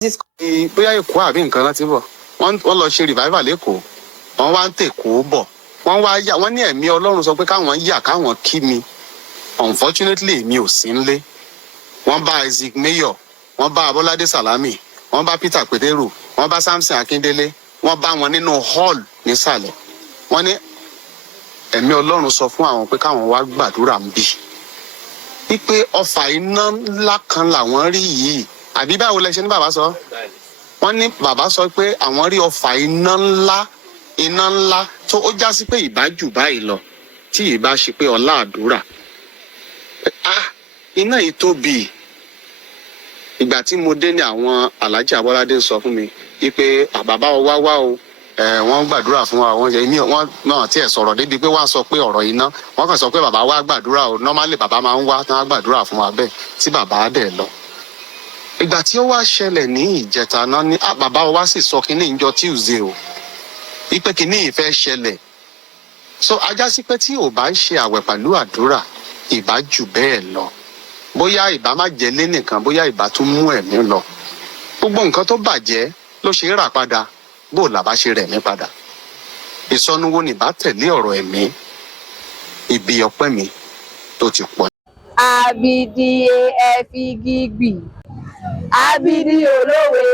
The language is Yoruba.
bóyá Èkó àbí nǹkan láti bọ̀ wọ́n lọ ṣe revival lẹ́kọ̀ọ́ wọ́n wá ń tèkó bọ̀ wọ́n wá yà wọ́n ní ẹ̀mí Ọlọ́run sọ pé káwọn yà káwọn kí mi unfortunately mi ò sí nílé wọ́n bá Isaac Mayor wọ́n bá Abọ́ládé Salami wọ́n bá Peter Peteru wọ́n bá Samson Akindele wọ́n bá wọn nínú hall nísàlẹ̀ wọ́n ní ẹ̀mí Ọlọ́run sọ fún àwọn pé káwọn wá gbàdúrà ń bì wípé ọfà iná ńlá kan làwọn rí yìí àbí báwo lẹ ṣe ní bàbá sọ wọ́n ní bàbá sọ pé àwọn rí ọfà iná ńlá tó ó já sí pé ìbájú báyìí lọ tí ìbá ṣe pé ọlá àdúrà iná yìí tóbi ìgbà tí mo dé ní àwọn Alhaji Abọ́ládé sọ fún mi wípé bàbá wá o wọ́n gbàdúrà fún wa wọ́n náà tí ẹ̀ sọ̀rọ̀ débi pé wọ́n sọ pé ọ̀rọ̀ iná wọ́n kàn sọ pé bàbá wá gbàdúrà o normally bàbá máa ń wá tí wọ́n gbàdúrà fún wa bẹ́ẹ̀ tí bàbá dẹ̀ lọ. ìgbà tí ó wá ṣẹlẹ̀ ní ìjẹta náà ní bàbá wa sì sọ kínní ìjọ Tuesday o wípé kínní ìfẹ́ ṣẹlẹ̀ so ajá sí pé tí ò bá ń ṣe àwẹ̀ pẹ̀lú àdúrà ìbá jù bẹ́ẹ̀ lọ bóyá ìbá má jẹ lé nìkan bóyá ìbá tún mú ẹ̀mí lọ gbogbo nǹkan tó bàjẹ́ ló ṣe é rà padà bó làbá ṣe rẹ̀ mí padà ìsọnùwó ni bá tẹ̀lé ọ̀rọ̀ ẹ̀mí ibi ọpẹ́ mi tó ti pọ̀. Abidi ẹ fi gígbì abidi olówe.